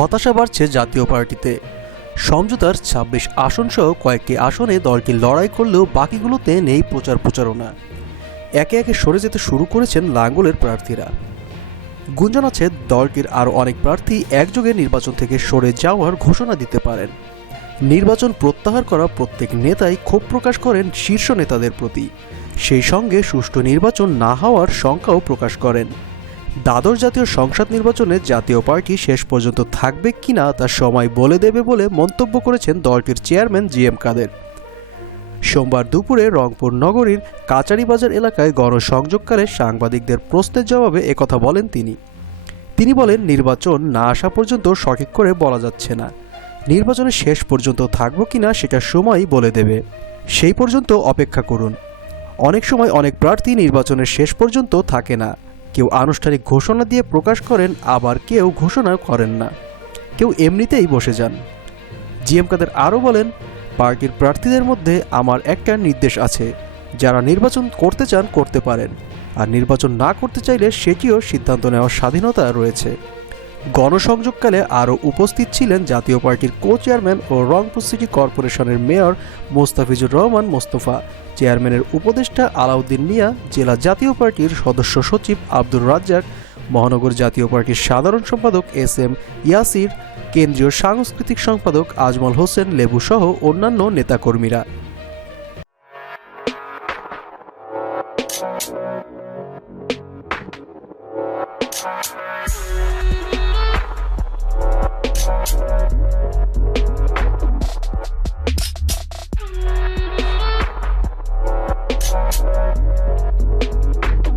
হতাশা বাড়ছে জাতীয় পার্টিতে। সমঝোতার ছাব্বিশ আসনসহ কয়েকটি আসনে দলটি লড়াই করলেও বাকিগুলোতে নেই প্রচার প্রচারণা। একে একে সরে যেতে শুরু করেছেন লাঙ্গলের প্রার্থীরা। গুঞ্জন আছে, দলটির আরও অনেক প্রার্থী একযোগে নির্বাচন থেকে সরে যাওয়ার ঘোষণা দিতে পারেন। নির্বাচন প্রত্যাহার করা প্রত্যেক নেতাই ক্ষোভ প্রকাশ করেন শীর্ষ নেতাদের প্রতি। সেই সঙ্গে সুষ্ঠু নির্বাচন না হওয়ার শঙ্কাও প্রকাশ করেন। দ্বাদশ জাতীয় সংসদ নির্বাচনে জাতীয় পার্টি শেষ পর্যন্ত থাকবে কিনা তা সময় বলে দেবে বলে মন্তব্য করেছেন দলটির চেয়ারম্যান জি এম কাদের। সোমবার দুপুরে রংপুর নগরীর কাচারিবাজার এলাকায় গণসংযোগকালে সাংবাদিকদের প্রশ্নের জবাবে একথা বলেন তিনি। তিনি বলেন, নির্বাচন না আসা পর্যন্ত সঠিক করে বলা যাচ্ছে না। নির্বাচনের শেষ পর্যন্ত থাকব কিনা সেটা সময়ই বলে দেবে। সেই পর্যন্ত অপেক্ষা করুন। অনেক সময় অনেক প্রার্থী নির্বাচনের শেষ পর্যন্ত থাকে না। কেউ আনুষ্ঠানিক ঘোষণা দিয়ে প্রকাশ করেন, আবার কেউ ঘোষণা করেন না। কেউ এমনিতেই বসে যান। জিএম কাদের আরও বলেন, পার্টির প্রার্থীদের মধ্যে আমার একটা নির্দেশ আছে, যারা নির্বাচন করতে চান করতে পারেন, আর নির্বাচন না করতে চাইলে সেটিও সিদ্ধান্ত নেওয়ার স্বাধীনতা রয়েছে। গণসংযোগকালে আরও উপস্থিত ছিলেন জাতীয় পার্টির কো চেয়ারম্যান ও রংপুর সিটি কর্পোরেশনের মেয়র মোস্তাফিজুর রহমান মোস্তফা। চেয়ারম্যানের উপদেষ্টা আলাউদ্দিন মিয়া, জেলা জাতীয় পার্টির সদস্য সচিব আব্দুর রাজ্জাক, মহানগর জাতীয় পার্টির সাধারণ সম্পাদক এস এম ইয়াসির, কেন্দ্রীয় সাংস্কৃতিক সম্পাদক আজমল হোসেন লেবু সহ অন্যান্য নেতাকর্মীরা। ピッ!